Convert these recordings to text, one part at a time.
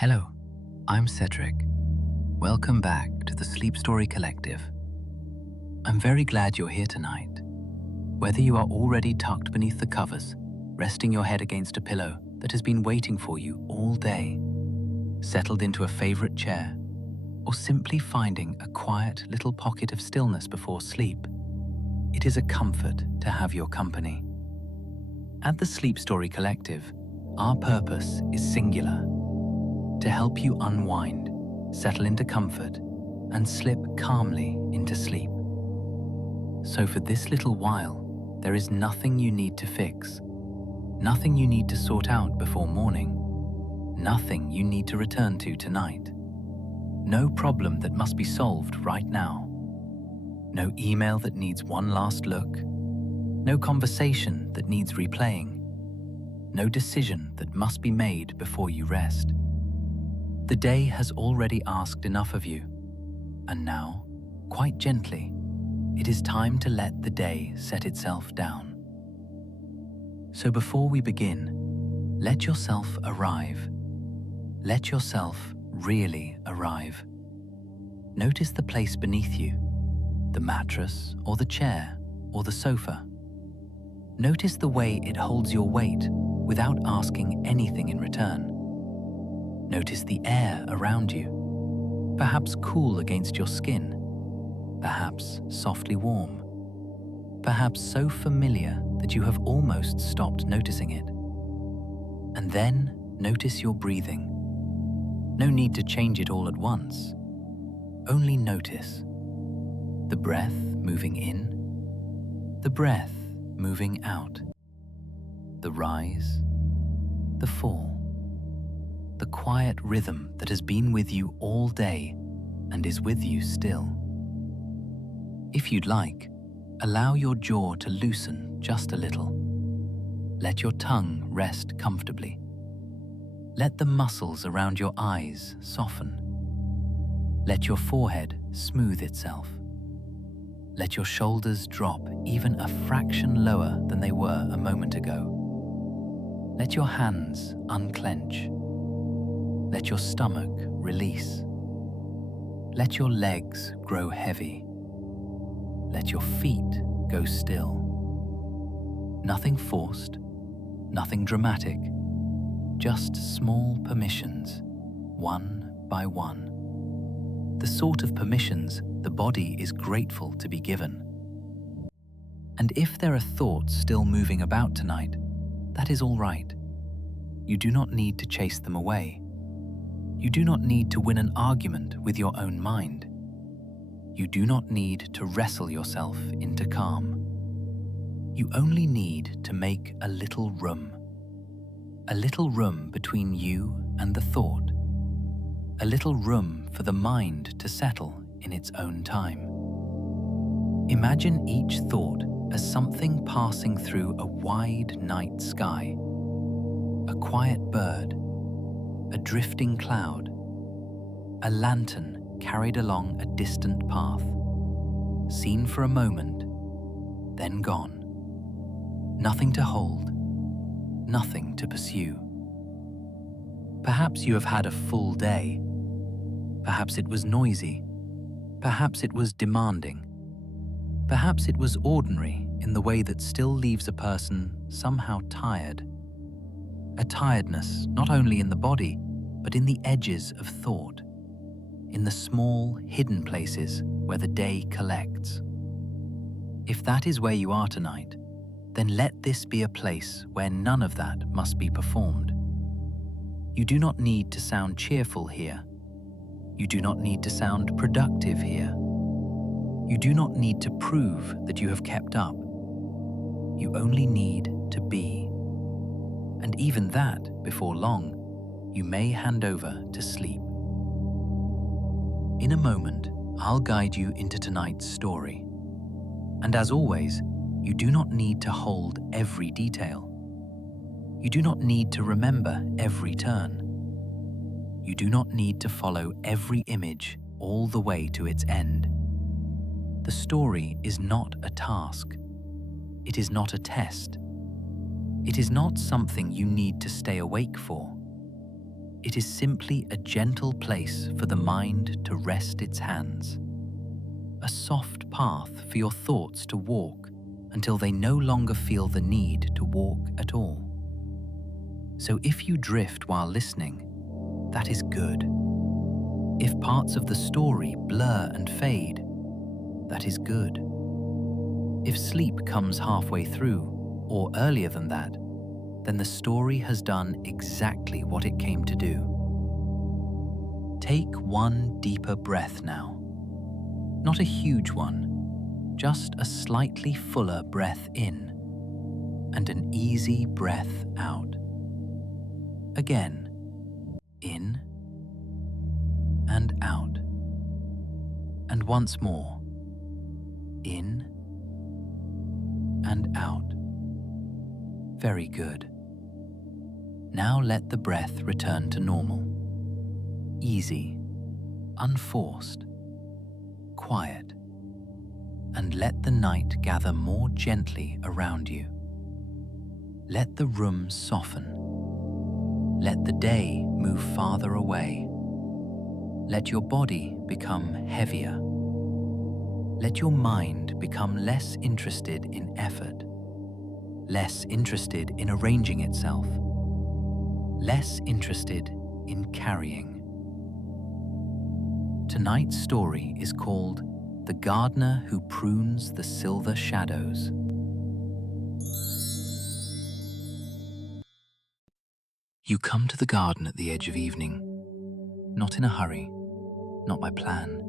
Hello, I'm Cedric. Welcome back to the SleepStory Collective. I'm very glad you're here tonight. Whether you are already tucked beneath the covers, resting your head against a pillow that has been waiting for you all day, settled into a favorite chair, or simply finding a quiet little pocket of stillness before sleep, it is a comfort to have your company. At the SleepStory Collective, our purpose is singular: to help you unwind, settle into comfort, and slip calmly into sleep. So for this little while, there is nothing you need to fix, nothing you need to sort out before morning, nothing you need to return to tonight. No problem that must be solved right now. No email that needs one last look. No conversation that needs replaying. No decision that must be made before you rest. The day has already asked enough of you, and now, quite gently, it is time to let the day set itself down. So before we begin, let yourself arrive. Let yourself really arrive. Notice the place beneath you, the mattress or the chair or the sofa. Notice the way it holds your weight without asking anything in return. Notice the air around you, perhaps cool against your skin, perhaps softly warm, perhaps so familiar that you have almost stopped noticing it. And then notice your breathing. No need to change it all at once. Only notice the breath moving in, the breath moving out, the rise, the fall. The quiet rhythm that has been with you all day and is with you still. If you'd like, allow your jaw to loosen just a little. Let your tongue rest comfortably. Let the muscles around your eyes soften. Let your forehead smooth itself. Let your shoulders drop even a fraction lower than they were a moment ago. Let your hands unclench. Let your stomach release. Let your legs grow heavy. Let your feet go still. Nothing forced, nothing dramatic, just small permissions, one by one. The sort of permissions the body is grateful to be given. And if there are thoughts still moving about tonight, that is all right. You do not need to chase them away. You do not need to win an argument with your own mind. You do not need to wrestle yourself into calm. You only need to make a little room between you and the thought, a little room for the mind to settle in its own time. Imagine each thought as something passing through a wide night sky, a quiet bird, a drifting cloud, a lantern carried along a distant path, seen for a moment, then gone. Nothing to hold, nothing to pursue. Perhaps you have had a full day. Perhaps it was noisy. Perhaps it was demanding. Perhaps it was ordinary in the way that still leaves a person somehow tired. A tiredness not only in the body, but in the edges of thought, in the small, hidden places where the day collects. If that is where you are tonight, then let this be a place where none of that must be performed. You do not need to sound cheerful here. You do not need to sound productive here. You do not need to prove that you have kept up. You only need to be. And even that, before long, you may hand over to sleep. In a moment, I'll guide you into tonight's story. And as always, you do not need to hold every detail. You do not need to remember every turn. You do not need to follow every image all the way to its end. The story is not a task. It is not a test. It is not something you need to stay awake for. It is simply a gentle place for the mind to rest its hands. A soft path for your thoughts to walk until they no longer feel the need to walk at all. So if you drift while listening, that is good. If parts of the story blur and fade, that is good. If sleep comes halfway through, or earlier than that, then the story has done exactly what it came to do. Take one deeper breath now. Not a huge one, just a slightly fuller breath in and an easy breath out. Again, in and out. And once more, in and out. Very good. Now let the breath return to normal. Easy, unforced, quiet. And let the night gather more gently around you. Let the room soften. Let the day move farther away. Let your body become heavier. Let your mind become less interested in effort, less interested in arranging itself, less interested in carrying. Tonight's story is called The Gardener Who Prunes the Silver Shadows. You come to the garden at the edge of evening, not in a hurry, not by plan,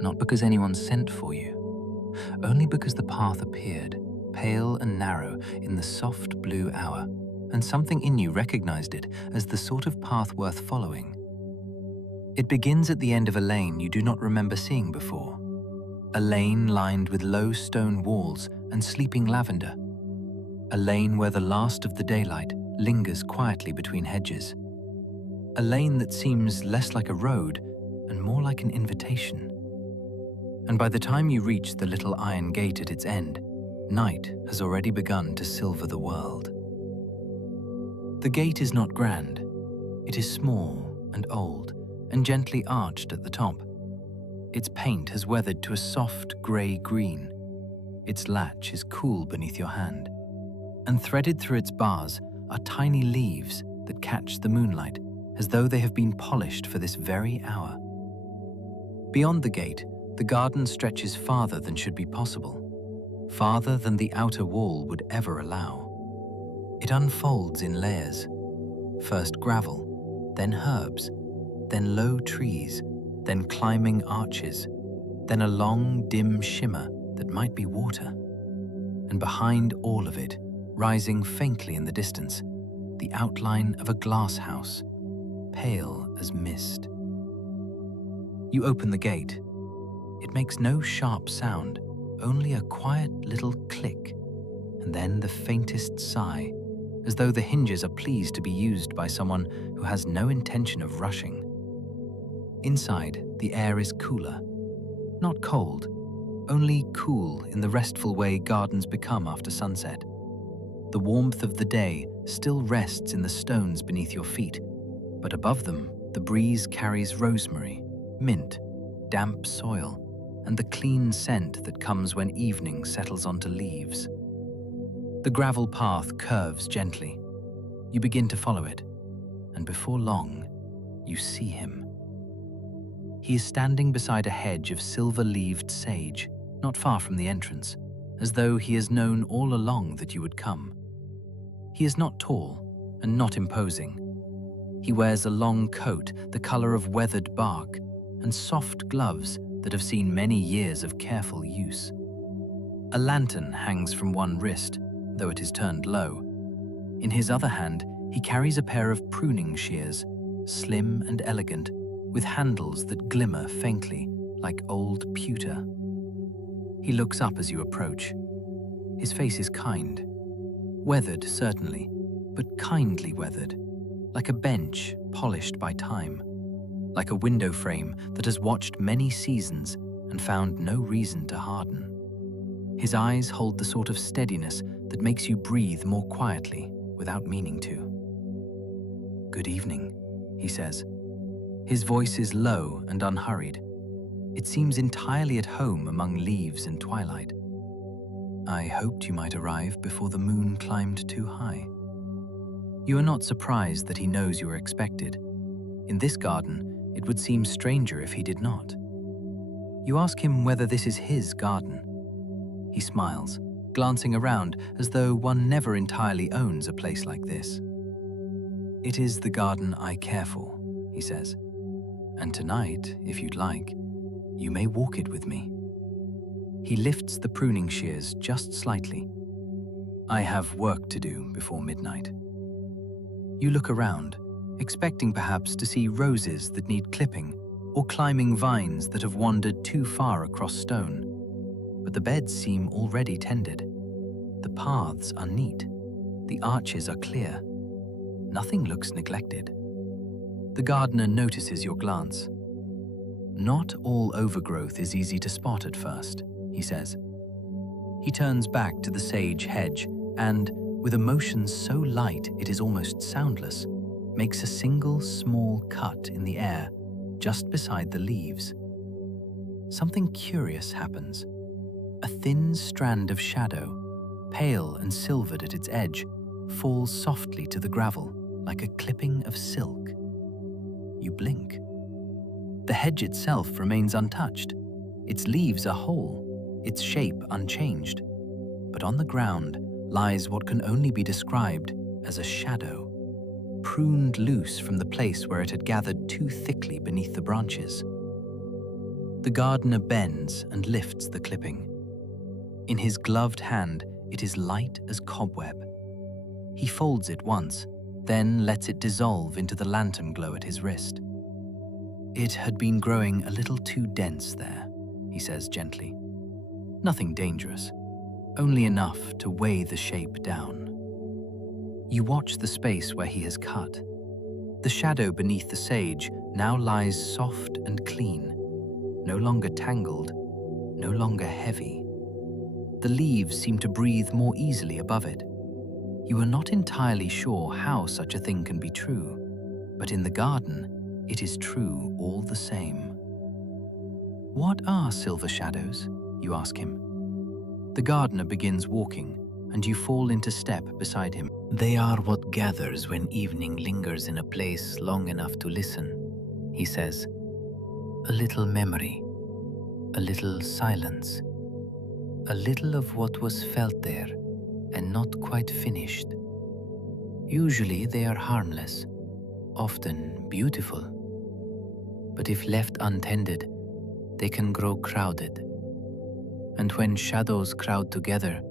not because anyone sent for you, only because the path appeared, pale and narrow in the soft blue hour, and something in you recognized it as the sort of path worth following. It begins at the end of a lane you do not remember seeing before, a lane lined with low stone walls and sleeping lavender, a lane where the last of the daylight lingers quietly between hedges, a lane that seems less like a road and more like an invitation. And by the time you reach the little iron gate at its end, night has already begun to silver the world. The gate is not grand. It is small and old and gently arched at the top. Its paint has weathered to a soft grey-green. Its latch is cool beneath your hand. And threaded through its bars are tiny leaves that catch the moonlight as though they have been polished for this very hour. Beyond the gate, the garden stretches farther than should be possible, farther than the outer wall would ever allow. It unfolds in layers, first gravel, then herbs, then low trees, then climbing arches, then a long, dim shimmer that might be water. And behind all of it, rising faintly in the distance, the outline of a glass house, pale as mist. You open the gate. It makes no sharp sound, only a quiet little click, and then the faintest sigh, as though the hinges are pleased to be used by someone who has no intention of rushing. Inside, the air is cooler. Not cold, only cool in the restful way gardens become after sunset. The warmth of the day still rests in the stones beneath your feet, but above them, the breeze carries rosemary, mint, damp soil, and the clean scent that comes when evening settles onto leaves. The gravel path curves gently. You begin to follow it, and before long, you see him. He is standing beside a hedge of silver-leaved sage, not far from the entrance, as though he has known all along that you would come. He is not tall and not imposing. He wears a long coat the color of weathered bark and soft gloves that have seen many years of careful use. A lantern hangs from one wrist, though it is turned low. In his other hand, he carries a pair of pruning shears, slim and elegant, with handles that glimmer faintly like old pewter. He looks up as you approach. His face is kind. Weathered, certainly, but kindly weathered, like a bench polished by time, like a window frame that has watched many seasons and found no reason to harden. His eyes hold the sort of steadiness that makes you breathe more quietly without meaning to. "Good evening," he says. His voice is low and unhurried. It seems entirely at home among leaves and twilight. I hoped you might arrive before the moon climbed too high. You are not surprised that he knows you are expected. In this garden, it would seem stranger if he did not. You ask him whether this is his garden. He smiles, glancing around as though one never entirely owns a place like this. It is the garden I care for, he says. And tonight, if you'd like, you may walk it with me. He lifts the pruning shears just slightly. I have work to do before midnight. You look around, expecting perhaps to see roses that need clipping or climbing vines that have wandered too far across stone. But the beds seem already tended. The paths are neat. The arches are clear. Nothing looks neglected. The gardener notices your glance. Not all overgrowth is easy to spot at first, he says. He turns back to the sage hedge and, with a motion so light it is almost soundless, makes a single small cut in the air just beside the leaves. Something curious happens. A thin strand of shadow, pale and silvered at its edge, falls softly to the gravel like a clipping of silk. You blink. The hedge itself remains untouched. Its leaves are whole, its shape unchanged. But on the ground lies what can only be described as a shadow, pruned loose from the place where it had gathered too thickly beneath the branches. The gardener bends and lifts the clipping. In his gloved hand, it is light as cobweb. He folds it once, then lets it dissolve into the lantern glow at his wrist. It had been growing a little too dense there, he says gently. Nothing dangerous, only enough to weigh the shape down. You watch the space where he has cut. The shadow beneath the sage now lies soft and clean, no longer tangled, no longer heavy. The leaves seem to breathe more easily above it. You are not entirely sure how such a thing can be true, but in the garden, it is true all the same. What are silver shadows? You ask him. The gardener begins walking, and you fall into step beside him. They are what gathers when evening lingers in a place long enough to listen, he says. A little memory, a little silence, a little of what was felt there and not quite finished. Usually they are harmless, often beautiful. But if left untended, they can grow crowded. And when shadows crowd together,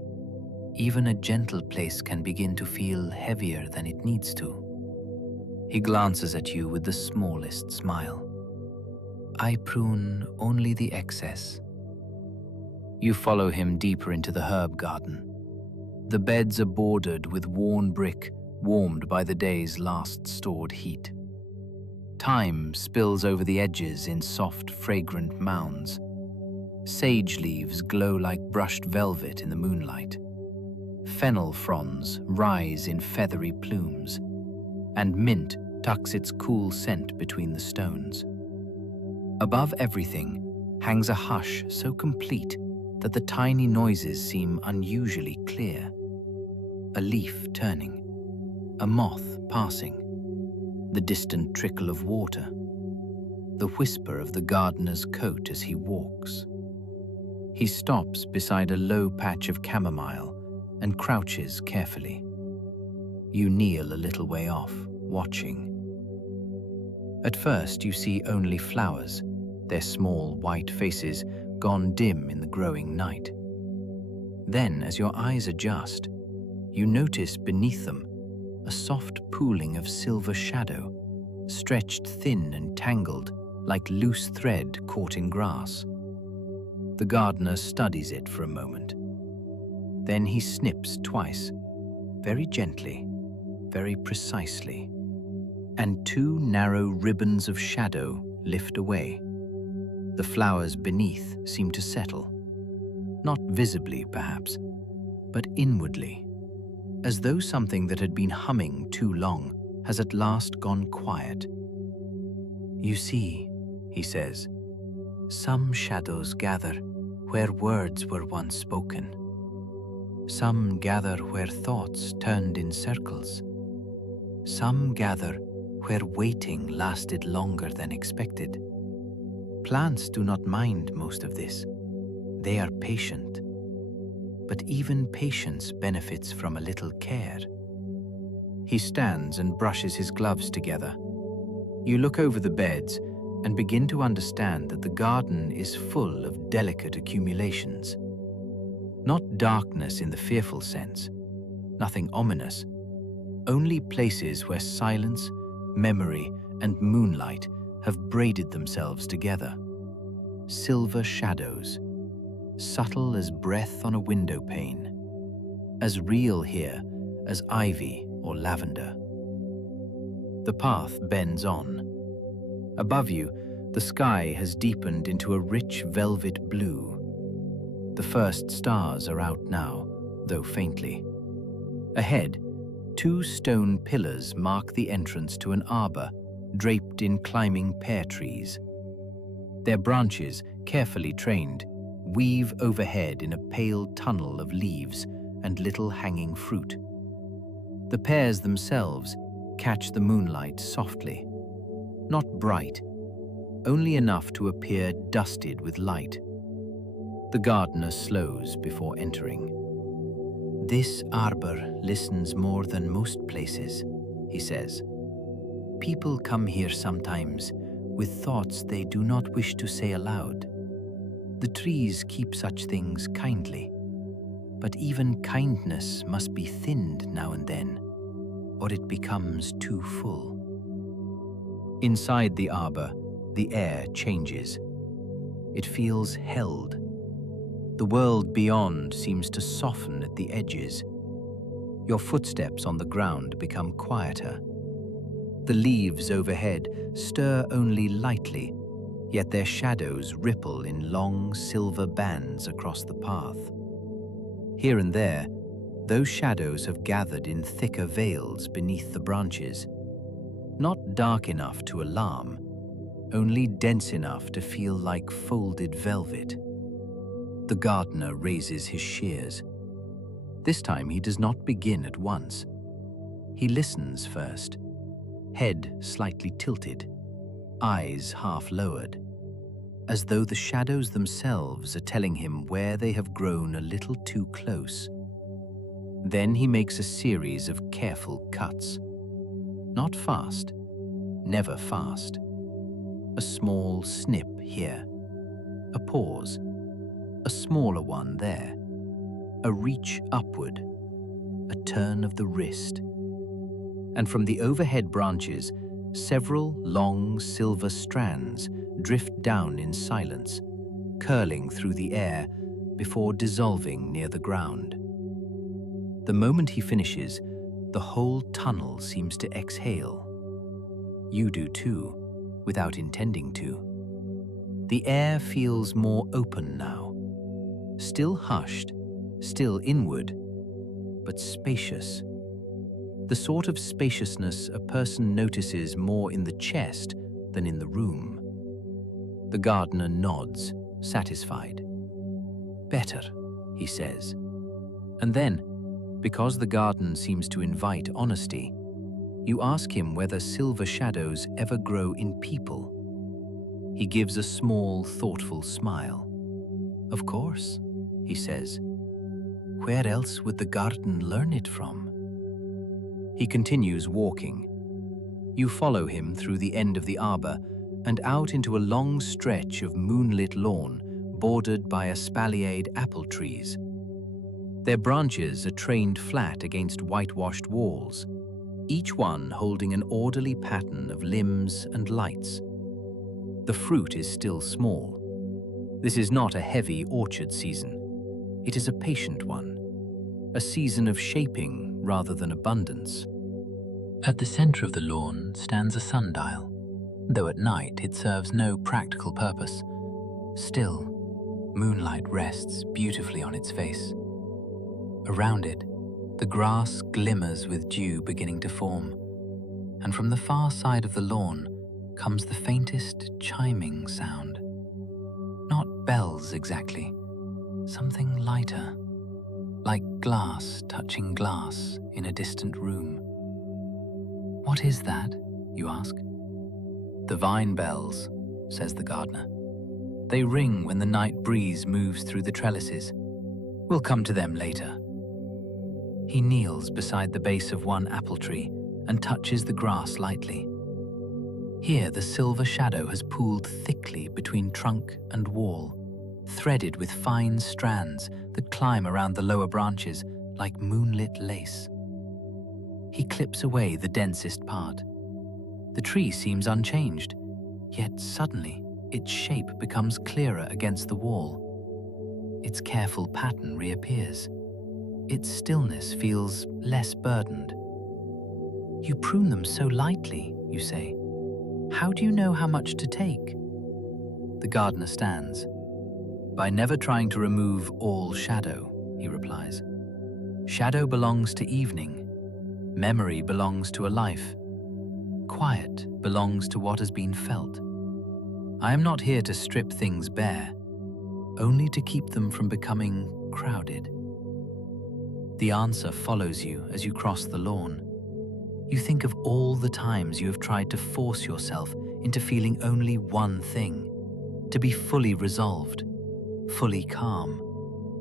even a gentle place can begin to feel heavier than it needs to. He glances at you with the smallest smile. I prune only the excess. You follow him deeper into the herb garden. The beds are bordered with worn brick, warmed by the day's last stored heat. Thyme spills over the edges in soft, fragrant mounds. Sage leaves glow like brushed velvet in the moonlight. Fennel fronds rise in feathery plumes, and mint tucks its cool scent between the stones. Above everything hangs a hush so complete that the tiny noises seem unusually clear. A leaf turning, a moth passing, the distant trickle of water, the whisper of the gardener's coat as he walks. He stops beside a low patch of chamomile and crouches carefully. You kneel a little way off, watching. At first you see only flowers, their small white faces gone dim in the growing night. Then, as your eyes adjust, you notice beneath them a soft pooling of silver shadow, stretched thin and tangled like loose thread caught in grass. The gardener studies it for a moment. Then he snips twice, very gently, very precisely, and two narrow ribbons of shadow lift away. The flowers beneath seem to settle, not visibly perhaps, but inwardly, as though something that had been humming too long has at last gone quiet, You see, he says, some shadows gather where words were once spoken. Some gather where thoughts turned in circles. Some gather where waiting lasted longer than expected. Plants do not mind most of this. They are patient. But even patience benefits from a little care. He stands and brushes his gloves together. You look over the beds and begin to understand that the garden is full of delicate accumulations. Not darkness in the fearful sense, nothing ominous, only places where silence, memory, and moonlight have braided themselves together. Silver shadows, subtle as breath on a window pane, as real here as ivy or lavender. The path bends on. Above you, the sky has deepened into a rich velvet blue. The first stars are out now, though faintly. Ahead, 2 stone pillars mark the entrance to an arbor draped in climbing pear trees. Their branches, carefully trained, weave overhead in a pale tunnel of leaves and little hanging fruit. The pears themselves catch the moonlight softly, not bright, only enough to appear dusted with light. The gardener slows before entering. This arbor listens more than most places, he says. People come here sometimes with thoughts they do not wish to say aloud. The trees keep such things kindly, but even kindness must be thinned now and then, or it becomes too full. Inside the arbor, the air changes. It feels held. The world beyond seems to soften at the edges. Your footsteps on the ground become quieter. The leaves overhead stir only lightly, yet their shadows ripple in long silver bands across the path. Here and there, those shadows have gathered in thicker veils beneath the branches, not dark enough to alarm, only dense enough to feel like folded velvet. The gardener raises his shears. This time he does not begin at once. He listens first, head slightly tilted, eyes half lowered, as though the shadows themselves are telling him where they have grown a little too close. Then he makes a series of careful cuts. Not fast, never fast. A small snip here, a pause, a smaller one there, a reach upward, a turn of the wrist. And from the overhead branches, several long silver strands drift down in silence, curling through the air before dissolving near the ground. The moment he finishes, the whole tunnel seems to exhale. You do too, without intending to. The air feels more open now, still hushed, still inward, but spacious. The sort of spaciousness a person notices more in the chest than in the room. The gardener nods, satisfied. Better, he says. And then, because the garden seems to invite honesty, you ask him whether silver shadows ever grow in people. He gives a small, thoughtful smile. Of course, he says. Where else would the garden learn it from? He continues walking. You follow him through the end of the arbor and out into a long stretch of moonlit lawn bordered by espaliered apple trees. Their branches are trained flat against whitewashed walls, each one holding an orderly pattern of limbs and lights. The fruit is still small. This is not a heavy orchard season. It is a patient one, a season of shaping rather than abundance. At the center of the lawn stands a sundial, though at night it serves no practical purpose. Still, moonlight rests beautifully on its face. Around it, the grass glimmers with dew beginning to form, and from the far side of the lawn, comes the faintest chiming sound. Not bells exactly, something lighter, like glass touching glass in a distant room. "What is that?" you ask. "The vine bells," says the gardener. "They ring when the night breeze moves through the trellises. We'll come to them later." He kneels beside the base of one apple tree and touches the grass lightly. Here the silver shadow has pooled thickly between trunk and wall, threaded with fine strands that climb around the lower branches like moonlit lace. He clips away the densest part. The tree seems unchanged, yet suddenly its shape becomes clearer against the wall. Its careful pattern reappears. Its stillness feels less burdened. "You prune them so lightly," you say. "How do you know how much to take?" The gardener stands. "By never trying to remove all shadow," he replies. "Shadow belongs to evening. Memory belongs to a life. Quiet belongs to what has been felt. I am not here to strip things bare, only to keep them from becoming crowded." The answer follows you as you cross the lawn. You think of all the times you have tried to force yourself into feeling only one thing, to be fully resolved, fully calm,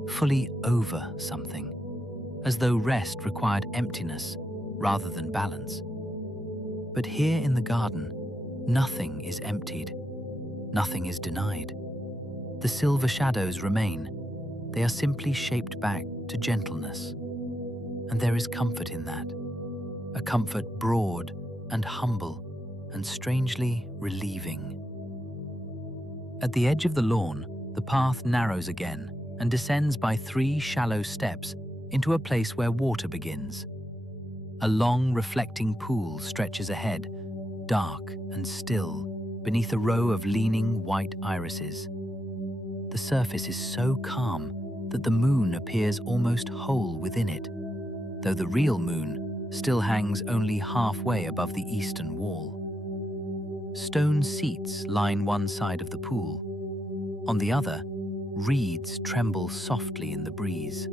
fully over something, as though rest required emptiness rather than balance. But here in the garden, nothing is emptied, nothing is denied. The silver shadows remain. They are simply shaped back to gentleness. And there is comfort in that, a comfort broad and humble and strangely relieving. At the edge of the lawn, the path narrows again and descends by 3 shallow steps into a place where water begins. A long, reflecting pool stretches ahead, dark and still, beneath a row of leaning white irises. The surface is so calm that the moon appears almost whole within it, though the real moon still hangs only halfway above the eastern wall. Stone seats line one side of the pool. On the other, reeds tremble softly in the breeze.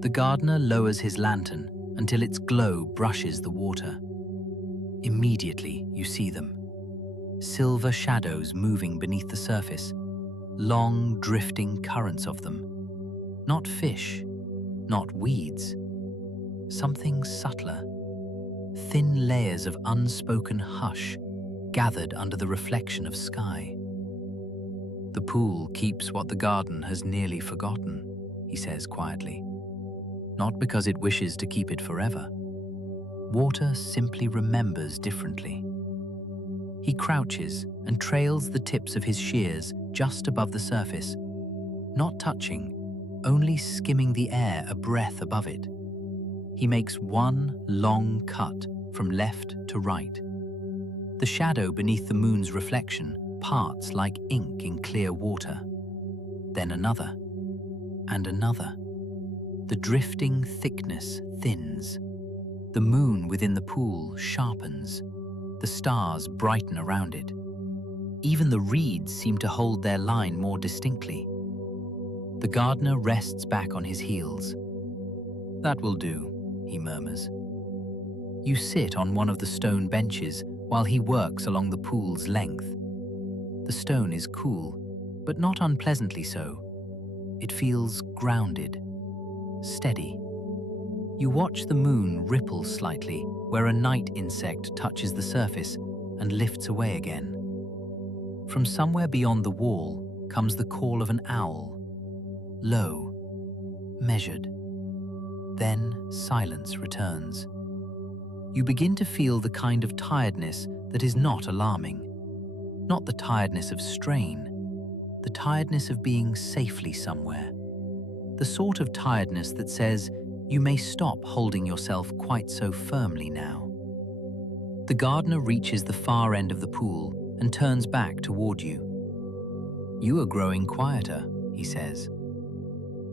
The gardener lowers his lantern until its glow brushes the water. Immediately you see them. Silver shadows moving beneath the surface, long drifting currents of them. Not fish, not weeds. Something subtler, thin layers of unspoken hush gathered under the reflection of sky. "The pool keeps what the garden has nearly forgotten," he says quietly. "Not because it wishes to keep it forever. Water simply remembers differently." He crouches and trails the tips of his shears just above the surface, not touching, only skimming the air a breath above it. He makes one long cut from left to right. The shadow beneath the moon's reflection parts like ink in clear water. Then another, and another. The drifting thickness thins. The moon within the pool sharpens. The stars brighten around it. Even the reeds seem to hold their line more distinctly. The gardener rests back on his heels. "That will do," he murmurs. You sit on one of the stone benches while he works along the pool's length. The stone is cool, but not unpleasantly so. It feels grounded, steady. You watch the moon ripple slightly where a night insect touches the surface and lifts away again. From somewhere beyond the wall comes the call of an owl, low, measured. Then silence returns. You begin to feel the kind of tiredness that is not alarming. Not the tiredness of strain, the tiredness of being safely somewhere. The sort of tiredness that says you may stop holding yourself quite so firmly now. The gardener reaches the far end of the pool and turns back toward you. "You are growing quieter," he says.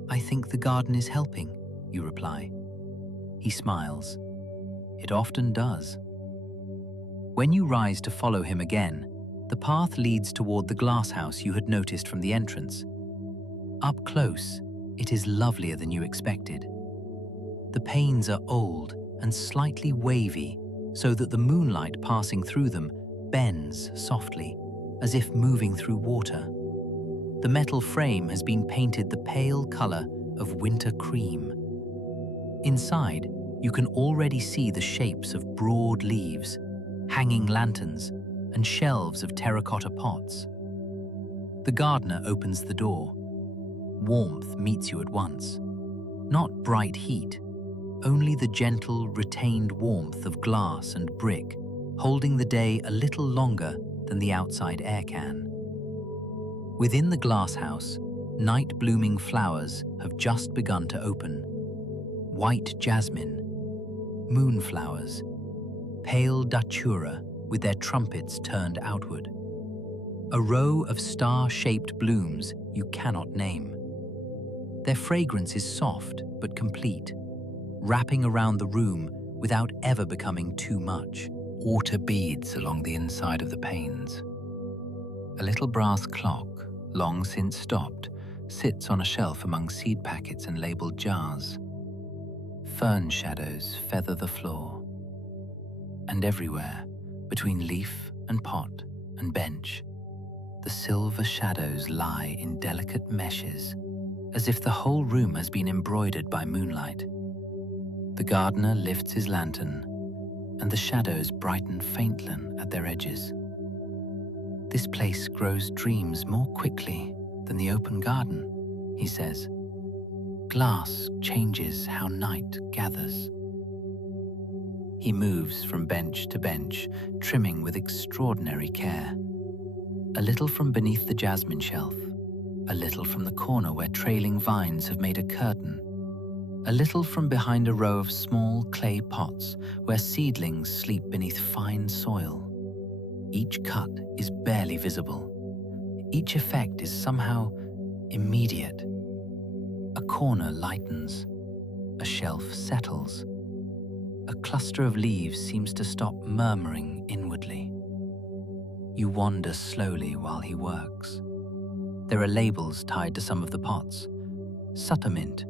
"I think the garden is helping," you reply. He smiles. "It often does." When you rise to follow him again, the path leads toward the glass house you had noticed from the entrance. Up close, it is lovelier than you expected. The panes are old and slightly wavy, so that the moonlight passing through them bends softly, as if moving through water. The metal frame has been painted the pale color of winter cream. Inside, you can already see the shapes of broad leaves, hanging lanterns, and shelves of terracotta pots. The gardener opens the door. Warmth meets you at once. Not bright heat, only the gentle, retained warmth of glass and brick, holding the day a little longer than the outside air can. Within the glass house, night-blooming flowers have just begun to open. White jasmine, moonflowers, pale datura with their trumpets turned outward. A row of star-shaped blooms you cannot name. Their fragrance is soft but complete, wrapping around the room without ever becoming too much. Water beads along the inside of the panes. A little brass clock, long since stopped, sits on a shelf among seed packets and labeled jars. Fern shadows feather the floor. And everywhere, between leaf and pot and bench, the silver shadows lie in delicate meshes, as if the whole room has been embroidered by moonlight. The gardener lifts his lantern, and the shadows brighten faintly at their edges. This place grows dreams more quickly than the open garden, he says. Glass changes how night gathers. He moves from bench to bench, trimming with extraordinary care. A little from beneath the jasmine shelf, a little from the corner where trailing vines have made a curtain, a little from behind a row of small clay pots where seedlings sleep beneath fine soil. Each cut is barely visible. Each effect is somehow immediate. A corner lightens, a shelf settles. A cluster of leaves seems to stop murmuring inwardly. You wander slowly while he works. There are labels tied to some of the pots. Suttermint,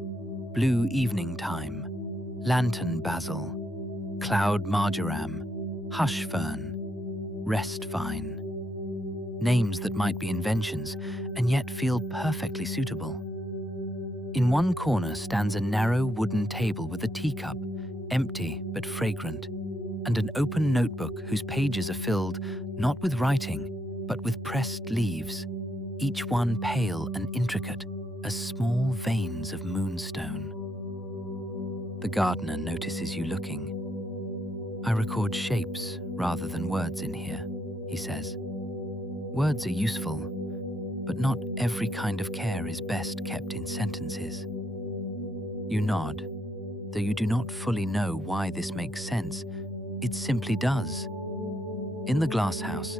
blue evening time, lantern basil, cloud marjoram, hush fern, rest vine. Names that might be inventions and yet feel perfectly suitable. In one corner stands a narrow wooden table with a teacup, empty but fragrant, and an open notebook whose pages are filled not with writing, but with pressed leaves, each one pale and intricate as small veins of moonstone. The gardener notices you looking. I record shapes rather than words in here, he says. Words are useful, but not every kind of care is best kept in sentences. You nod, though you do not fully know why this makes sense. It simply does. In the glass house,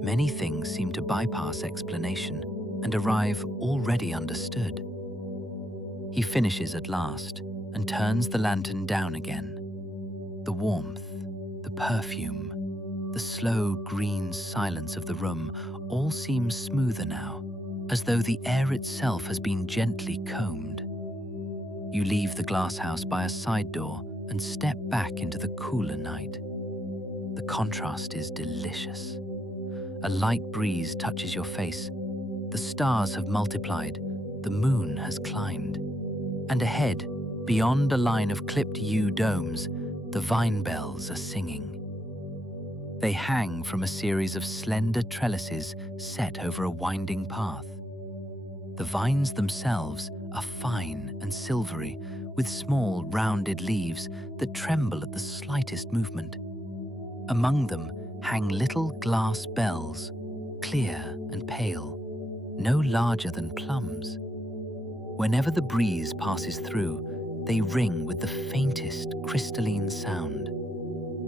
many things seem to bypass explanation and arrive already understood. He finishes at last and turns the lantern down again. The warmth, the perfume, the slow green silence of the room all seems smoother now, as though the air itself has been gently combed. You leave the glass house by a side door and step back into the cooler night. The contrast is delicious. A light breeze touches your face. The stars have multiplied. The moon has climbed. And ahead, beyond a line of clipped yew domes, the vine bells are singing. They hang from a series of slender trellises set over a winding path. The vines themselves are fine and silvery, with small, rounded leaves that tremble at the slightest movement. Among them hang little glass bells, clear and pale, no larger than plums. Whenever the breeze passes through, they ring with the faintest crystalline sound,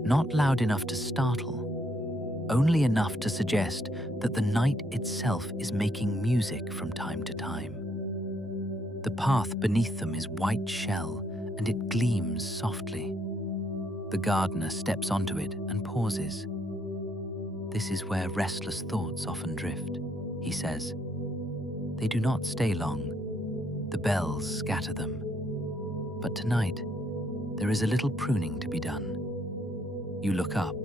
not loud enough to startle, only enough to suggest that the night itself is making music from time to time. The path beneath them is white shell, and it gleams softly. The gardener steps onto it and pauses. This is where restless thoughts often drift, he says. They do not stay long. The bells scatter them. But tonight, there is a little pruning to be done. You look up.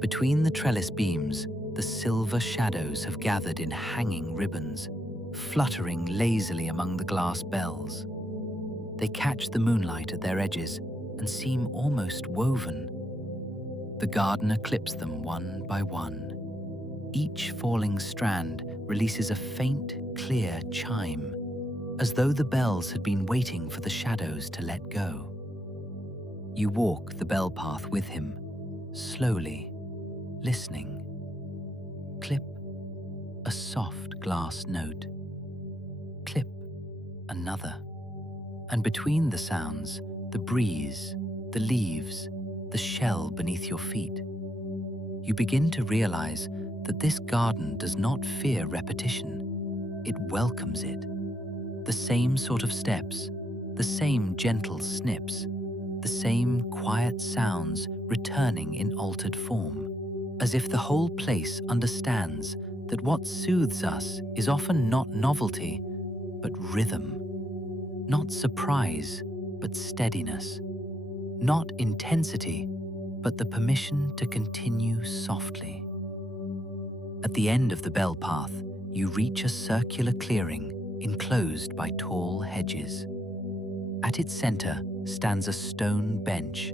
Between the trellis beams, the silver shadows have gathered in hanging ribbons, fluttering lazily among the glass bells. They catch the moonlight at their edges and seem almost woven. The gardener clips them one by one. Each falling strand releases a faint, clear chime, as though the bells had been waiting for the shadows to let go. You walk the bell path with him, slowly, listening. Clip, a soft glass note. Clip, another. And between the sounds, the breeze, the leaves, the shell beneath your feet. You begin to realize that this garden does not fear repetition. It welcomes it. The same sort of steps, the same gentle snips, the same quiet sounds returning in altered form, as if the whole place understands that what soothes us is often not novelty, but rhythm. Not surprise, but steadiness. Not intensity, but the permission to continue softly. At the end of the bell path, you reach a circular clearing enclosed by tall hedges. At its center stands a stone bench,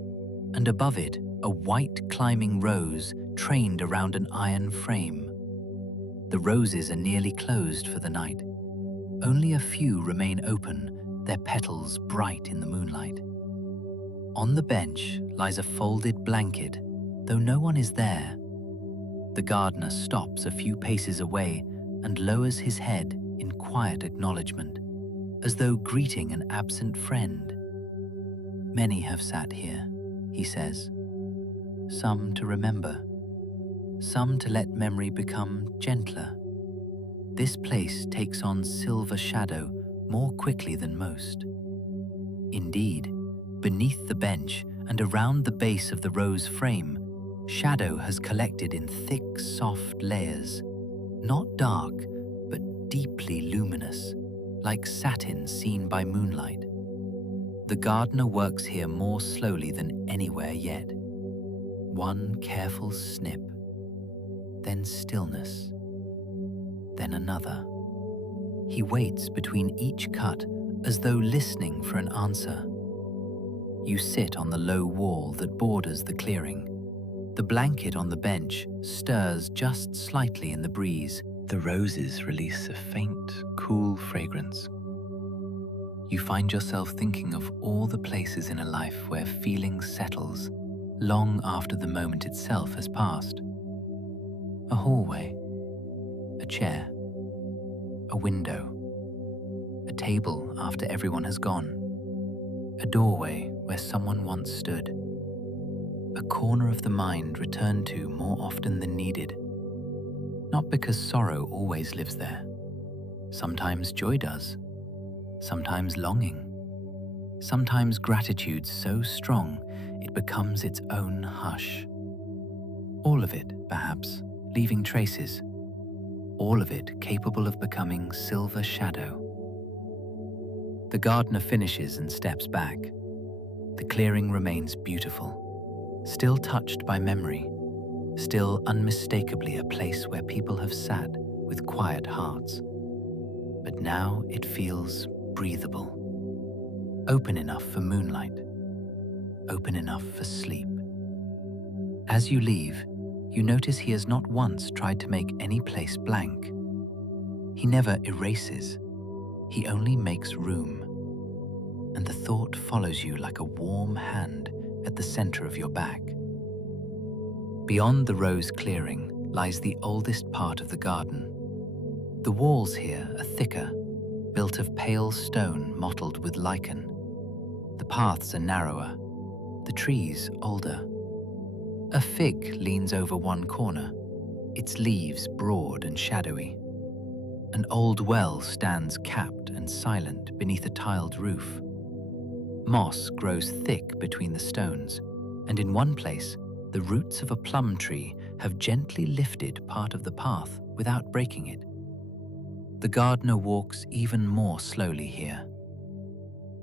and above it a white climbing rose trained around an iron frame. The roses are nearly closed for the night. Only a few remain open, their petals bright in the moonlight. On the bench lies a folded blanket, though no one is there. The gardener stops a few paces away and lowers his head in quiet acknowledgement, as though greeting an absent friend. Many have sat here, he says. Some to remember, some to let memory become gentler. This place takes on silver shadow more quickly than most. Indeed, beneath the bench and around the base of the rose frame, shadow has collected in thick, soft layers, not dark, but deeply luminous, like satin seen by moonlight. The gardener works here more slowly than anywhere yet. One careful snip, then stillness, then another. He waits between each cut as though listening for an answer. You sit on the low wall that borders the clearing. The blanket on the bench stirs just slightly in the breeze. The roses release a faint, cool fragrance. You find yourself thinking of all the places in a life where feeling settles long after the moment itself has passed. A hallway, a chair, a window, a table after everyone has gone, a doorway where someone once stood, a corner of the mind returned to more often than needed. Not because sorrow always lives there. Sometimes joy does, sometimes longing, sometimes gratitude so strong it becomes its own hush. All of it, perhaps, leaving traces, all of it capable of becoming silver shadow. The gardener finishes and steps back. The clearing remains beautiful, still touched by memory, still unmistakably a place where people have sat with quiet hearts. But now it feels breathable, open enough for moonlight, open enough for sleep. As you leave, you notice he has not once tried to make any place blank. He never erases, he only makes room. And the thought follows you like a warm hand at the center of your back. Beyond the rose clearing lies the oldest part of the garden. The walls here are thicker, built of pale stone mottled with lichen. The paths are narrower, the trees older. A fig leans over one corner, its leaves broad and shadowy. An old well stands capped and silent beneath a tiled roof. Moss grows thick between the stones, and in one place, the roots of a plum tree have gently lifted part of the path without breaking it. The gardener walks even more slowly here.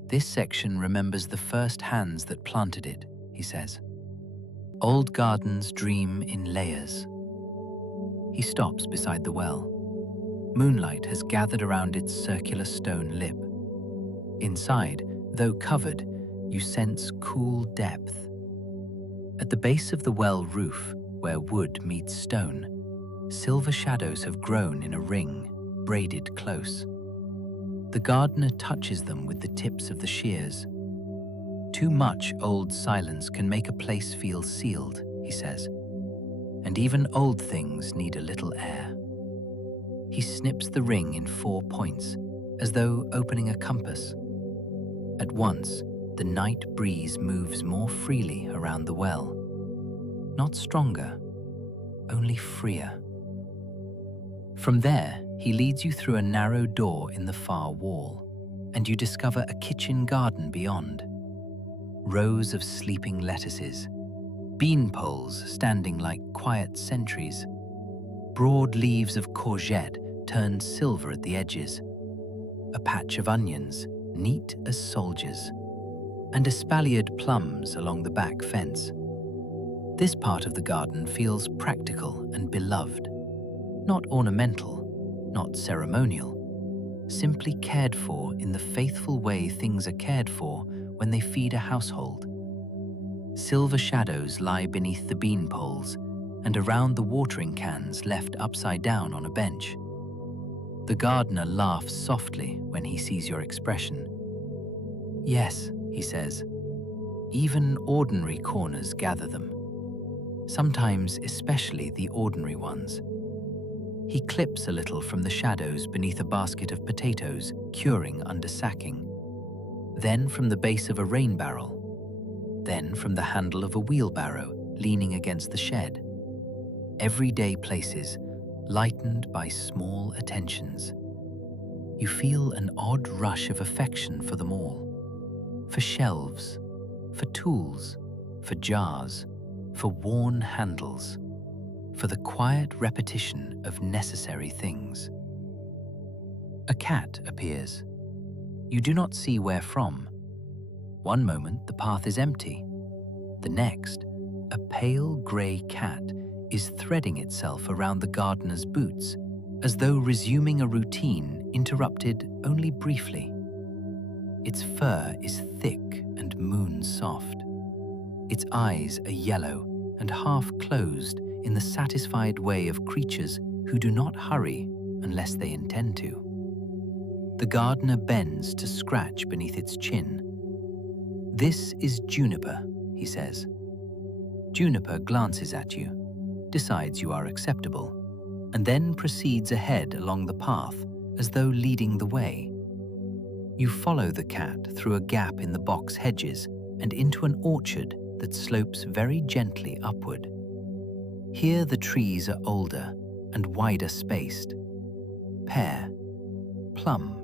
This section remembers the first hands that planted it, he says. Old gardens dream in layers. He stops beside the well. Moonlight has gathered around its circular stone lip. Inside, though covered, you sense cool depth. At the base of the well roof, where wood meets stone, silver shadows have grown in a ring, braided close. The gardener touches them with the tips of the shears. Too much old silence can make a place feel sealed, he says. And even old things need a little air. He snips the ring in 4 points, as though opening a compass. At once, the night breeze moves more freely around the well. Not stronger, only freer. From there, he leads you through a narrow door in the far wall, and you discover a kitchen garden beyond. Rows of sleeping lettuces, bean poles standing like quiet sentries, broad leaves of courgette turned silver at the edges, a patch of onions, neat as soldiers, and espaliered plums along the back fence. This part of the garden feels practical and beloved, not ornamental, not ceremonial, simply cared for in the faithful way things are cared for when they feed a household. Silver shadows lie beneath the bean poles and around the watering cans left upside down on a bench. The gardener laughs softly when he sees your expression. Yes, he says, even ordinary corners gather them, sometimes especially the ordinary ones. He clips a little from the shadows beneath a basket of potatoes curing under sacking, then from the base of a rain barrel, then from the handle of a wheelbarrow leaning against the shed. Everyday places, lightened by small attentions. You feel an odd rush of affection for them all. For shelves, for tools, for jars, for worn handles, for the quiet repetition of necessary things. A cat appears. You do not see where from. One moment the path is empty. The next, a pale grey cat is threading itself around the gardener's boots, as though resuming a routine interrupted only briefly. Its fur is thick and moon-soft. Its eyes are yellow and half-closed in the satisfied way of creatures who do not hurry unless they intend to. The gardener bends to scratch beneath its chin. This is Juniper, he says. Juniper glances at you, decides you are acceptable, and then proceeds ahead along the path as though leading the way. You follow the cat through a gap in the box hedges and into an orchard that slopes very gently upward. Here the trees are older and wider spaced. Pear, plum,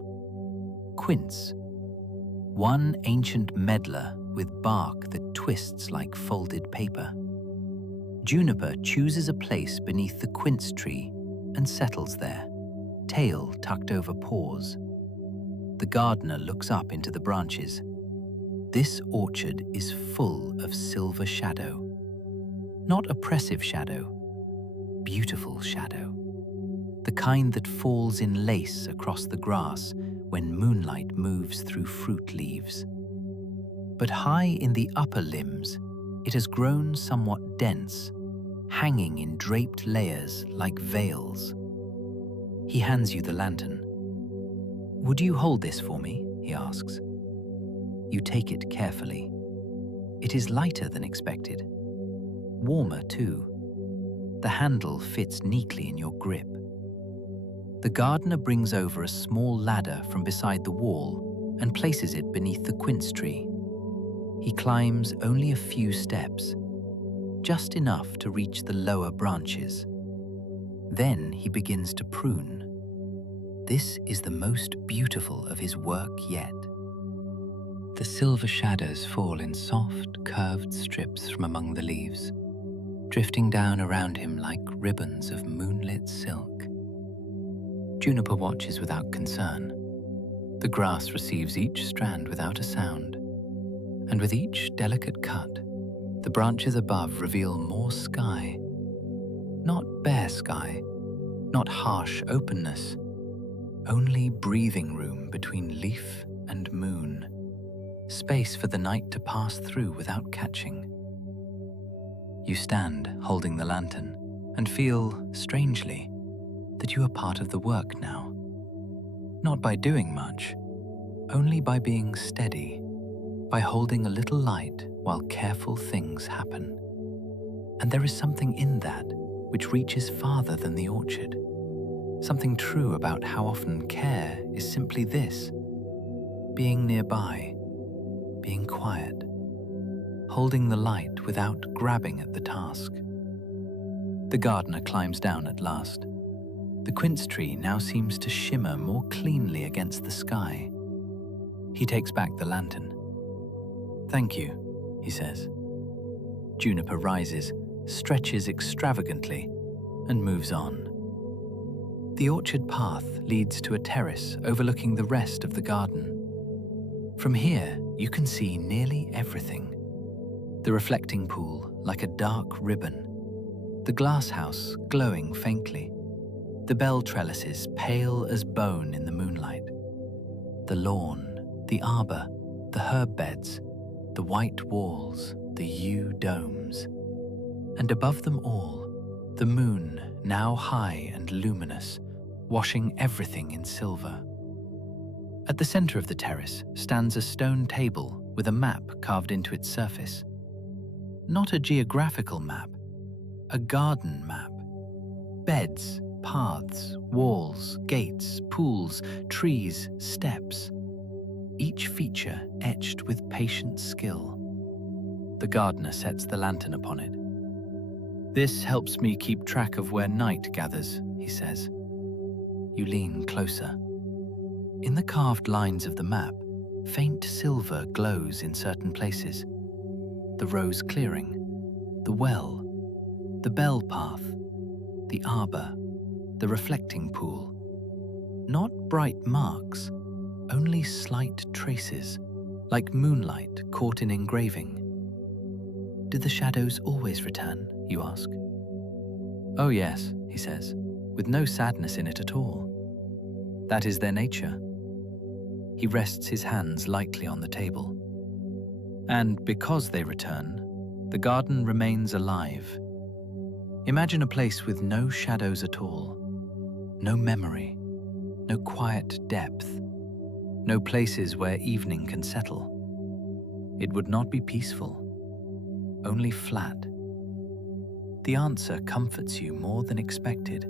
quince, one ancient medlar with bark that twists like folded paper. Juniper chooses a place beneath the quince tree and settles there, tail tucked over paws. The gardener looks up into the branches. This orchard is full of silver shadow. Not oppressive shadow, beautiful shadow. The kind that falls in lace across the grass when moonlight moves through fruit leaves. But high in the upper limbs, it has grown somewhat dense, hanging in draped layers like veils. He hands you the lantern. Would you hold this for me? He asks. You take it carefully. It is lighter than expected. Warmer too. The handle fits neatly in your grip. The gardener brings over a small ladder from beside the wall and places it beneath the quince tree. He climbs only a few steps, just enough to reach the lower branches. Then he begins to prune. This is the most beautiful of his work yet. The silver shadows fall in soft, curved strips from among the leaves. drifting down around him like ribbons of moonlit silk. Juniper watches without concern. The grass receives each strand without a sound, and with each delicate cut, the branches above reveal more sky. Not bare sky, not harsh openness, only breathing room between leaf and moon, space for the night to pass through without catching. You stand holding the lantern and feel, strangely, that you are part of the work now. Not by doing much, only by being steady, by holding a little light while careful things happen. And there is something in that which reaches farther than the orchard. Something true about how often care is simply this: being nearby, being quiet, holding the light without grabbing at the task. The gardener climbs down at last. The quince tree now seems to shimmer more cleanly against the sky. He takes back the lantern. "Thank you," he says. Juniper rises, stretches extravagantly, and moves on. The orchard path leads to a terrace overlooking the rest of the garden. From here, you can see nearly everything. The reflecting pool like a dark ribbon, the glass house glowing faintly, the bell trellises pale as bone in the moonlight, the lawn, the arbor, the herb beds, the white walls, the yew domes, and above them all, the moon, now high and luminous, washing everything in silver. At the center of the terrace stands a stone table with a map carved into its surface. Not a geographical map, a garden map. Beds, paths, walls, gates, pools, trees, steps. Each feature etched with patient skill. The gardener sets the lantern upon it. "This helps me keep track of where night gathers," he says. You lean closer. In the carved lines of the map, faint silver glows in certain places. The rose clearing, the well, the bell path, the arbor, the reflecting pool. Not bright marks, only slight traces, like moonlight caught in engraving. "Do the shadows always return?" you ask. "Oh yes," he says, with no sadness in it at all. "That is their nature." He rests his hands lightly on the table. "And because they return, the garden remains alive. Imagine a place with no shadows at all, no memory, no quiet depth, no places where evening can settle. It would not be peaceful, only flat." The answer comforts you more than expected,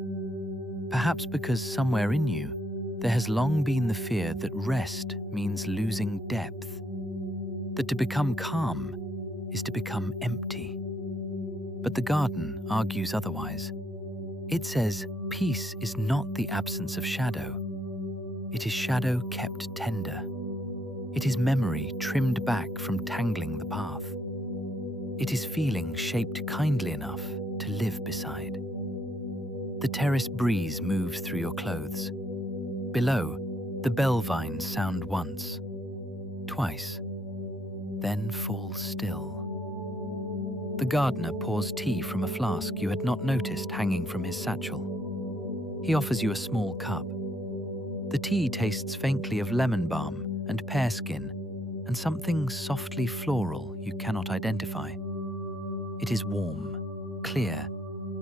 perhaps because somewhere in you there has long been the fear that rest means losing depth, that to become calm is to become empty. But the garden argues otherwise. It says peace is not the absence of shadow. It is shadow kept tender. It is memory trimmed back from tangling the path. It is feeling shaped kindly enough to live beside. The terrace breeze moves through your clothes. Below, the bell vines sound once, twice, then fall still. The gardener pours tea from a flask you had not noticed hanging from his satchel. He offers you a small cup. The tea tastes faintly of lemon balm and pear skin and something softly floral you cannot identify. It is warm, clear,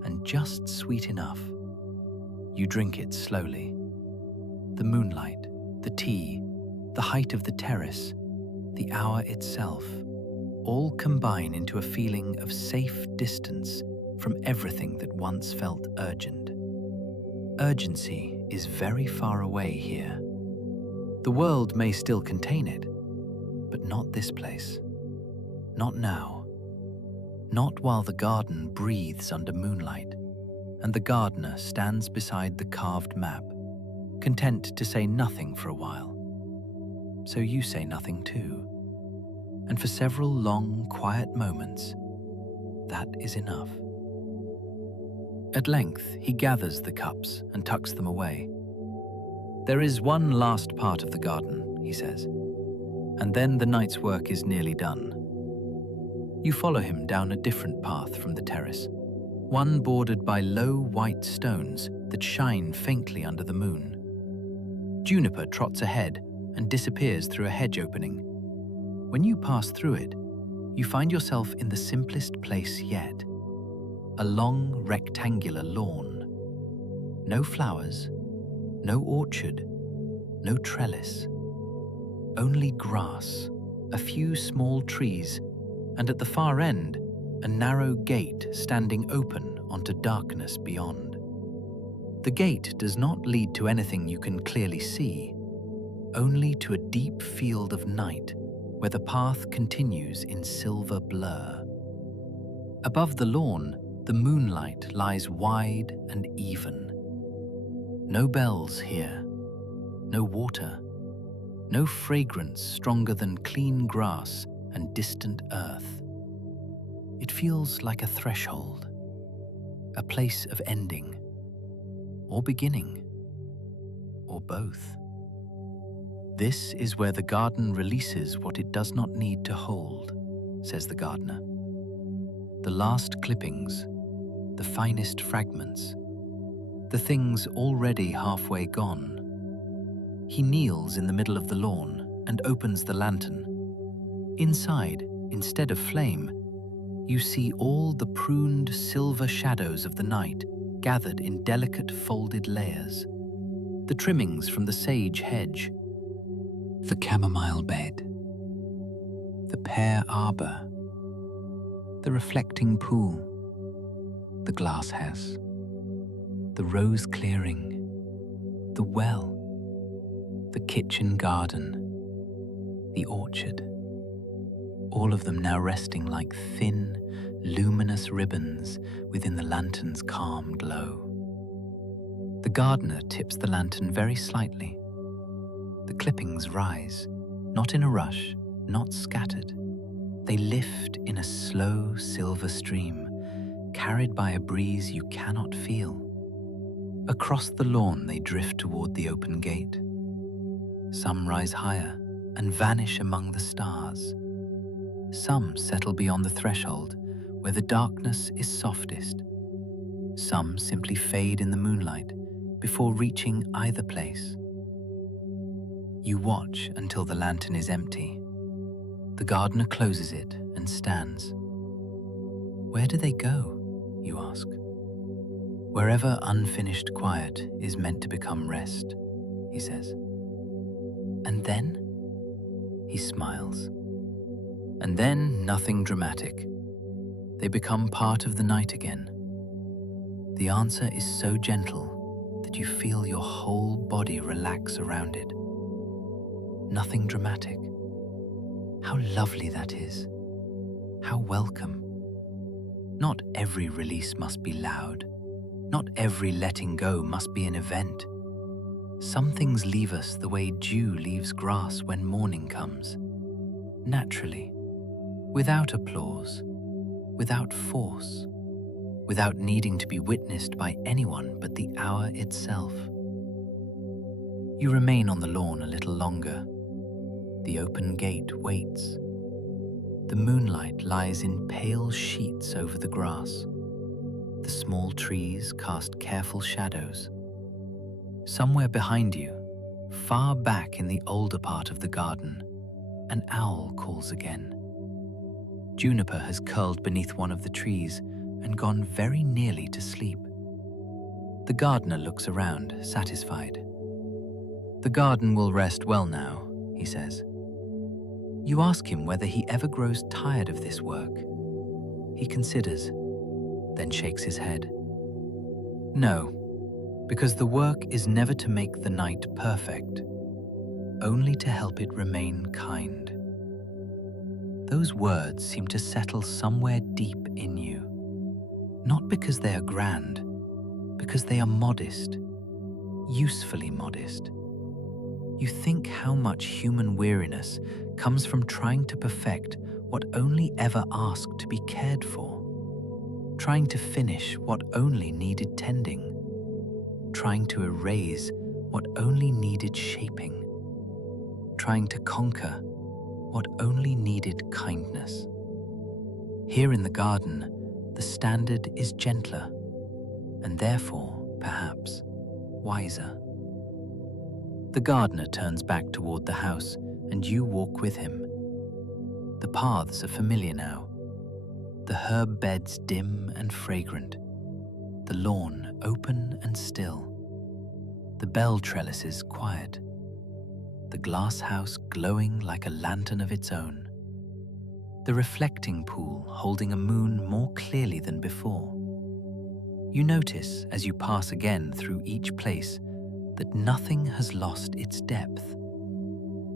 and just sweet enough. You drink it slowly. The moonlight, the tea, the height of the terrace, the hour itself, all combine into a feeling of safe distance from everything that once felt urgent. Urgency is very far away here. The world may still contain it, but not this place. Not now. Not while the garden breathes under moonlight, and the gardener stands beside the carved map, content to say nothing for a while. So you say nothing too. And for several long, quiet moments, that is enough. At length, he gathers the cups and tucks them away. "There is one last part of the garden," he says, "and then the night's work is nearly done." You follow him down a different path from the terrace, one bordered by low white stones that shine faintly under the moon. Juniper trots ahead and disappears through a hedge opening. When you pass through it, you find yourself in the simplest place yet: a long rectangular lawn. No flowers, no orchard, no trellis. Only grass, a few small trees, and at the far end, a narrow gate standing open onto darkness beyond. The gate does not lead to anything you can clearly see, only to a deep field of night where the path continues in silver blur. Above the lawn, the moonlight lies wide and even. No bells here, no water, no fragrance stronger than clean grass and distant earth. It feels like a threshold, a place of ending, or beginning, or both. "This is where the garden releases what it does not need to hold," says the gardener. "The last clippings, the finest fragments, the things already halfway gone." He kneels in the middle of the lawn and opens the lantern. Inside, instead of flame, you see all the pruned silver shadows of the night gathered in delicate folded layers. The trimmings from the sage hedge, the chamomile bed, the pear arbor, the reflecting pool, the glass house, the rose clearing, the well, the kitchen garden, the orchard, all of them now resting like thin, luminous ribbons within the lantern's calm glow. The gardener tips the lantern very slightly. The clippings rise, not in a rush, not scattered. They lift in a slow silver stream, carried by a breeze you cannot feel. Across the lawn they drift toward the open gate. Some rise higher and vanish among the stars. Some settle beyond the threshold, where the darkness is softest. Some simply fade in the moonlight before reaching either place. You watch until the lantern is empty. The gardener closes it and stands. "Where do they go?" you ask. "Wherever unfinished quiet is meant to become rest," he says. "And then?" He smiles. "And then nothing dramatic. They become part of the night again." The answer is so gentle that you feel your whole body relax around it. Nothing dramatic. How lovely that is. How welcome. Not every release must be loud. Not every letting go must be an event. Some things leave us the way dew leaves grass when morning comes. Naturally, without applause, without force, without needing to be witnessed by anyone but the hour itself. You remain on the lawn a little longer. The open gate waits. The moonlight lies in pale sheets over the grass. The small trees cast careful shadows. Somewhere behind you, far back in the older part of the garden, an owl calls again. Juniper has curled beneath one of the trees and gone very nearly to sleep. The gardener looks around, satisfied. "The garden will rest well now," he says. You ask him whether he ever grows tired of this work. He considers, then shakes his head. "No, because the work is never to make the night perfect, only to help it remain kind." Those words seem to settle somewhere deep in you, not because they are grand, because they are modest, usefully modest. You think how much human weariness comes from trying to perfect what only ever asked to be cared for. trying to finish what only needed tending, trying to erase what only needed shaping, trying to conquer what only needed kindness. Here in the garden, the standard is gentler, and therefore, perhaps, wiser. The gardener turns back toward the house, and you walk with him. The paths are familiar now, the herb beds dim and fragrant, the lawn open and still, the bell trellises quiet, the glass house glowing like a lantern of its own, the reflecting pool holding a moon more clearly than before. You notice as you pass again through each place that nothing has lost its depth.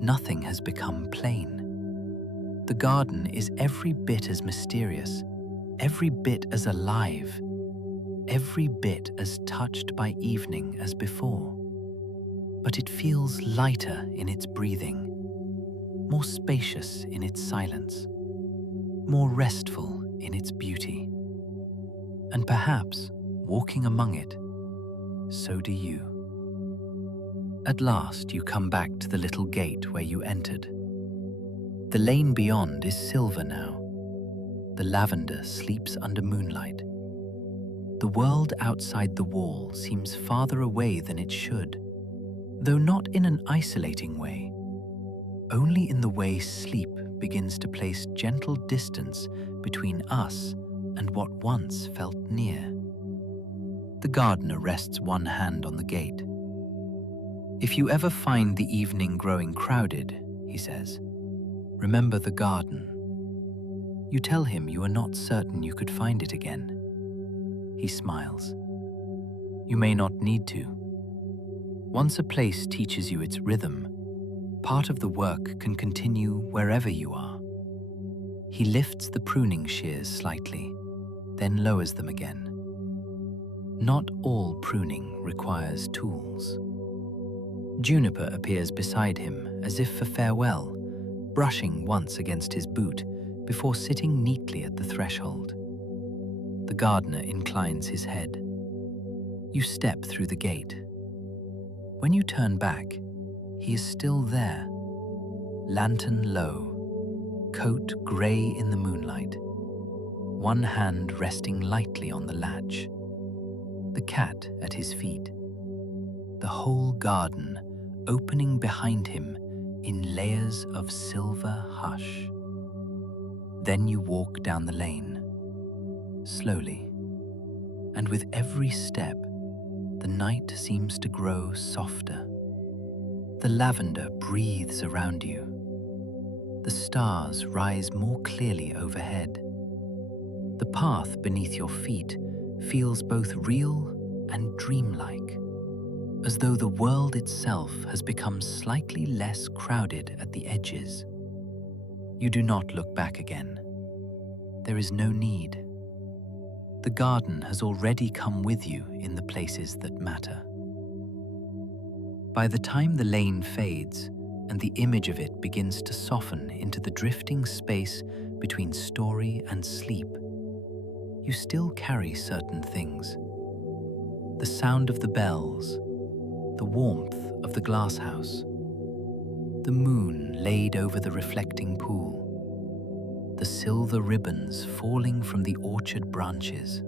Nothing has become plain. The garden is every bit as mysterious, every bit as alive, every bit as touched by evening as before. But it feels lighter in its breathing, more spacious in its silence, more restful in its beauty. And perhaps, walking among it, so do you. At last you come back to the little gate where you entered. The lane beyond is silver now. The lavender sleeps under moonlight. The world outside the wall seems farther away than it should, though not in an isolating way, only in the way sleep begins to place gentle distance between us and what once felt near. The gardener rests one hand on the gate. If you ever find the evening growing crowded, he says, remember the garden. You tell him you are not certain you could find it again. He smiles. You may not need to. Once a place teaches you its rhythm, part of the work can continue wherever you are. He lifts the pruning shears slightly, then lowers them again. Not all pruning requires tools. Juniper appears beside him as if for farewell, brushing once against his boot before sitting neatly at the threshold. The gardener inclines his head. You step through the gate. When you turn back, he is still there, lantern low, coat grey in the moonlight, one hand resting lightly on the latch, the cat at his feet, the whole garden opening behind him in layers of silver hush. Then you walk down the lane, slowly, and with every step, the night seems to grow softer. The lavender breathes around you. The stars rise more clearly overhead. The path beneath your feet feels both real and dreamlike, as though the world itself has become slightly less crowded at the edges. You do not look back again. There is no need. The garden has already come with you in the places that matter. By the time the lane fades and the image of it begins to soften into the drifting space between story and sleep, you still carry certain things. The sound of the bells, the warmth of the glasshouse, the moon laid over the reflecting pool, the silver ribbons falling from the orchard branches,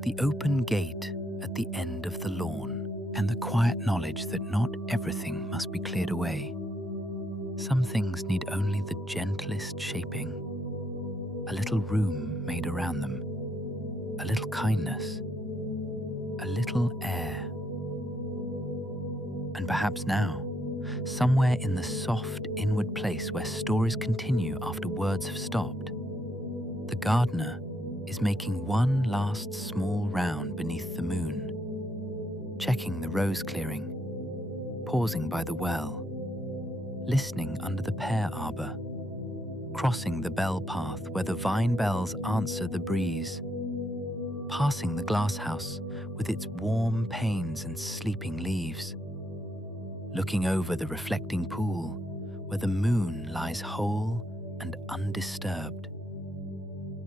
the open gate at the end of the lawn, and the quiet knowledge that not everything must be cleared away. Some things need only the gentlest shaping, a little room made around them, a little kindness, a little air. And perhaps now, somewhere in the soft inward place where stories continue after words have stopped, the gardener is making one last small round beneath the moon, checking the rose clearing, pausing by the well, listening under the pear arbor, crossing the bell path where the vine bells answer the breeze, passing the glasshouse with its warm panes and sleeping leaves, looking over the reflecting pool where the moon lies whole and undisturbed.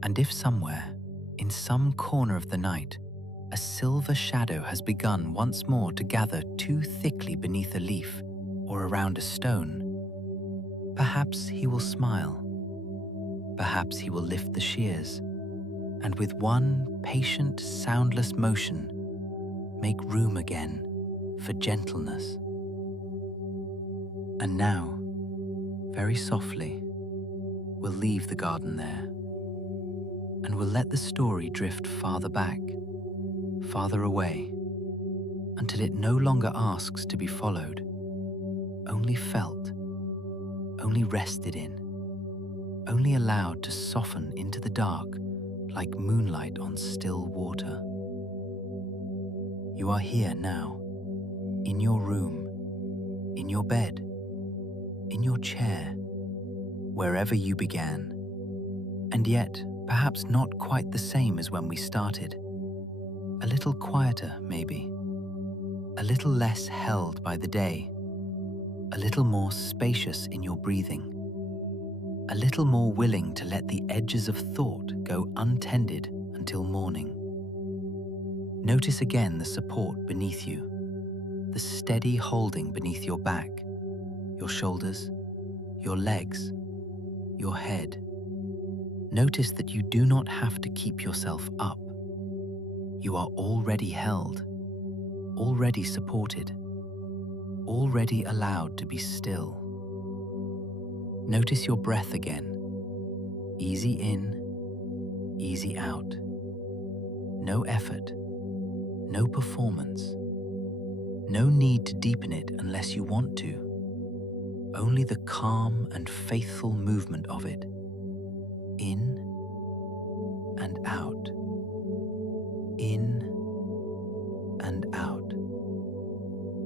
And if somewhere, In some corner of the night, a silver shadow has begun once more to gather too thickly beneath a leaf or around a stone. Perhaps he will smile. Perhaps he will lift the shears, and with one patient, soundless motion, make room again for gentleness. And now, very softly, we'll leave the garden there, and we'll let the story drift farther back, farther away, until it no longer asks to be followed, only felt, only rested in, only allowed to soften into the dark like moonlight on still water. You are here now, in your room, in your bed, in your chair, wherever you began, and yet perhaps not quite the same as when we started. A little quieter, maybe, a little less held by the day, a little more spacious in your breathing, a little more willing to let the edges of thought go untended until morning. Notice again the support beneath you, the steady holding beneath your back, your shoulders, your legs, your head. Notice that you do not have to keep yourself up. You are already held, already supported, already allowed to be still. Notice your breath again. Easy in, easy out. No effort, no performance. No need to deepen it unless you want to. Only the calm and faithful movement of it. In and out. In and out.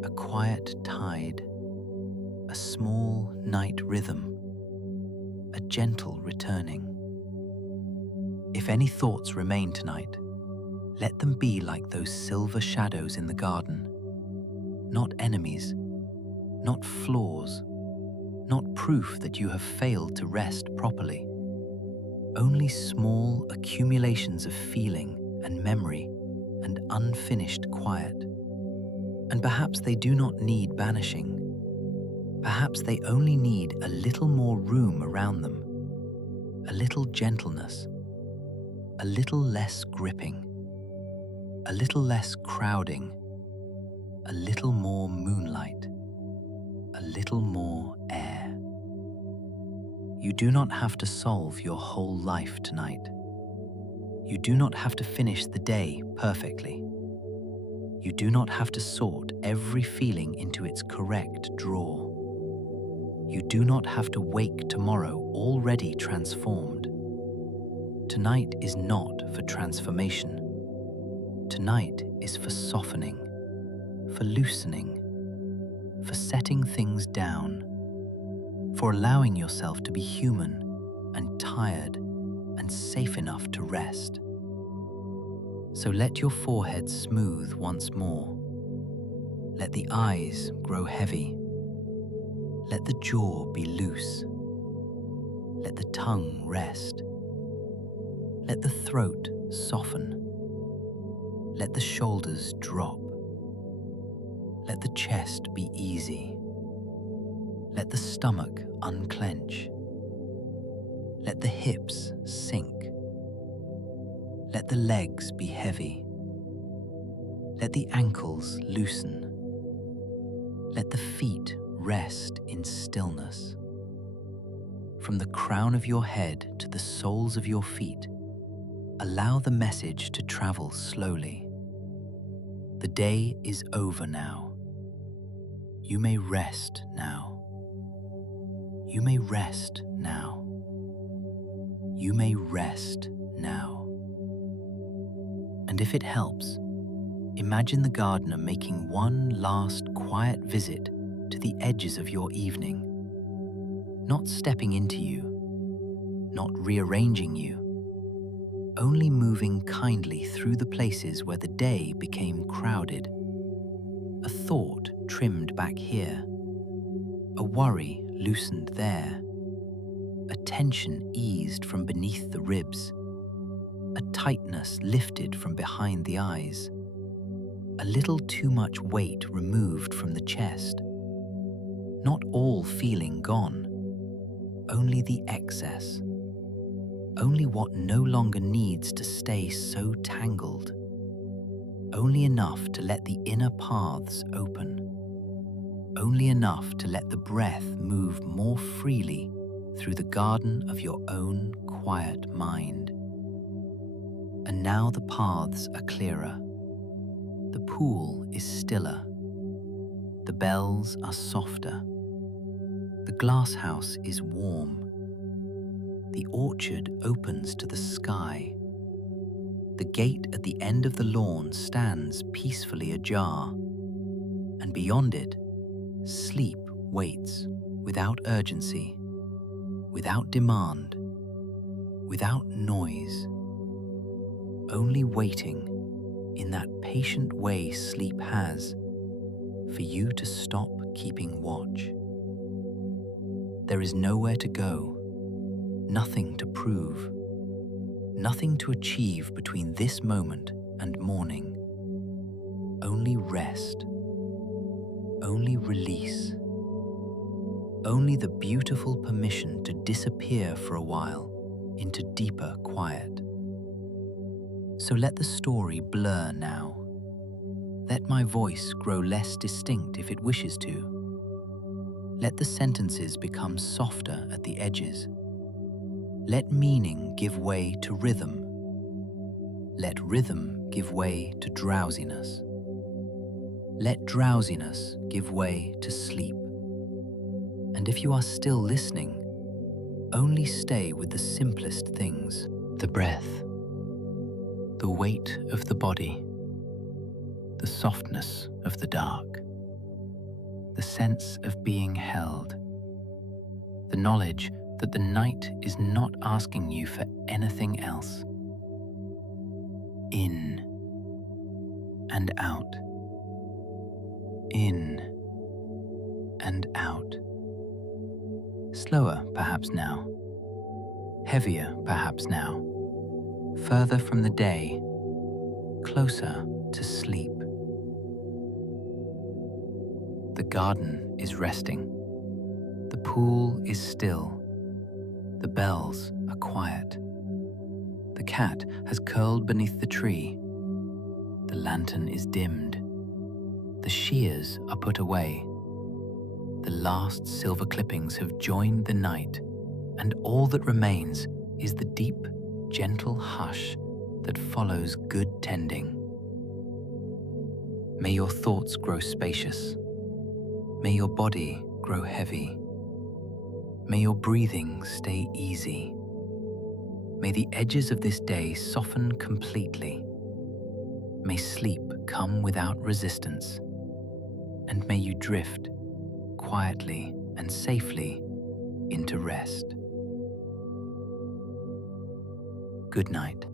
A quiet tide. A small night rhythm. A gentle returning. If any thoughts remain tonight, let them be like those silver shadows in the garden. Not enemies, not flaws, not proof that you have failed to rest properly. Only small accumulations of feeling and memory and unfinished quiet. And perhaps they do not need banishing. Perhaps they only need a little more room around them, a little gentleness, a little less gripping, a little less crowding, a little more moonlight, a little more air. You do not have to solve your whole life tonight. You do not have to finish the day perfectly. You do not have to sort every feeling into its correct drawer. You do not have to wake tomorrow already transformed. Tonight is not for transformation. Tonight is for softening, for loosening, for setting things down, for allowing yourself to be human and tired and safe enough to rest. So let your forehead smooth once more. Let the eyes grow heavy. Let the jaw be loose. Let the tongue rest. Let the throat soften. Let the shoulders drop. Let the chest be easy. Let the stomach unclench. Let the hips sink. Let the legs be heavy. Let the ankles loosen. Let the feet rest in stillness. From the crown of your head to the soles of your feet, allow the message to travel slowly. The day is over now. You may rest now. You may rest now. You may rest now. And if it helps, imagine the gardener making one last quiet visit to the edges of your evening, not stepping into you, not rearranging you, only moving kindly through the places where the day became crowded. A thought trimmed back here, a worry loosened there, a tension eased from beneath the ribs. A tightness lifted from behind the eyes. A little too much weight removed from the chest. Not all feeling gone, only the excess. Only what no longer needs to stay so tangled. Only enough to let the inner paths open. Only enough to let the breath move more freely through the garden of your own quiet mind. And now the paths are clearer. The pool is stiller. The bells are softer. The glass house is warm. The orchard opens to the sky. The gate at the end of the lawn stands peacefully ajar, and beyond it, sleep waits without urgency, without demand, without noise, only waiting in that patient way sleep has for you to stop keeping watch. There is nowhere to go, nothing to prove, nothing to achieve between this moment and morning. Only rest, only release, only the beautiful permission to disappear for a while into deeper quiet. So let the story blur now. Let my voice grow less distinct if it wishes to. Let the sentences become softer at the edges. Let meaning give way to rhythm. Let rhythm give way to drowsiness. Let drowsiness give way to sleep. And if you are still listening, only stay with the simplest things: the breath, the weight of the body, the softness of the dark, the sense of being held, the knowledge that the night is not asking you for anything else. In and out. In and out. Slower perhaps now. Heavier perhaps now. Further from the day. Closer to sleep. The garden is resting. The pool is still. The bells are quiet. The cat has curled beneath the tree. The lantern is dimmed. The shears are put away. The last silver clippings have joined the night, and all that remains is the deep, gentle hush that follows good tending. May your thoughts grow spacious. May your body grow heavy. May your breathing stay easy. May the edges of this day soften completely. May sleep come without resistance. And may you drift quietly and safely into rest. Good night.